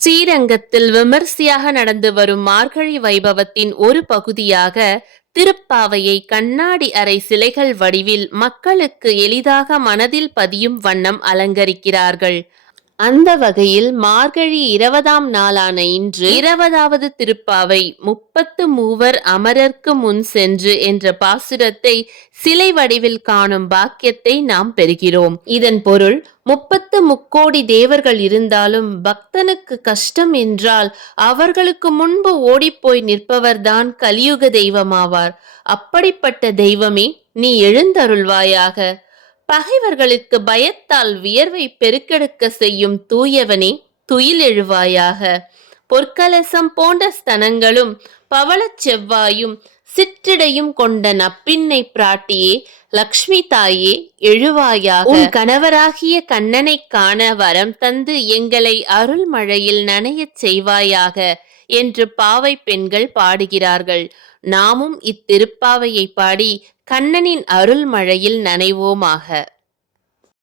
ஸ்ரீரங்கத்தில் விமர்சையாக நடந்து வரும் மார்கழி வைபவத்தின் ஒரு பகுதியாக திருப்பாவையை கண்ணாடி அறை சிலைகள் வடிவில் மக்களுக்கு எளிதாக மனதில் பதியும் வண்ணம் அலங்கரிக்கிறார்கள். அந்த வகையில் மார்கழி 20ஆம் நாளான இன்று 20வது திருப்பாவை 33 அமரர்க்கு முன் சென்று என்ற பாசுரத்தை சிலை வடிவில் காணும் பாக்கியத்தை நாம் பெறுகிறோம். இதன் பொருள் 33 தேவர்கள் இருந்தாலும் பக்தனுக்கு கஷ்டம் என்றால் அவர்களுக்கு முன்பு ஓடிப்போய் நிற்பவர்தான் கலியுக தெய்வமாவார். அப்படிப்பட்ட தெய்வமே நீ எழுந்தருள்வாயாக. பகைவர்களுக்கு பயத்தால் வியர்வை பெருக்கெடுக்க செய்யும் தூயவனே துயில் எழுவாயாக. பொற்கலசம் போன்ற ஸ்தனங்களும் பவளச் செவ்வாயும் சிற்றிடையும் கொண்ட நப்பின்னை பிராட்டியே லக்ஷ்மி தாயே எழுவாயாக. உன் கணவராகிய கண்ணனை காண வரம் தந்து எங்களை அருள் மழையில் நனையச் செய்வாயாக என்று பாவை பெண்கள் பாடுகிறார்கள். நாமும் இத்திருப்பாவையை பாடி கண்ணனின் அருள் மழையில் நனைவோமாக.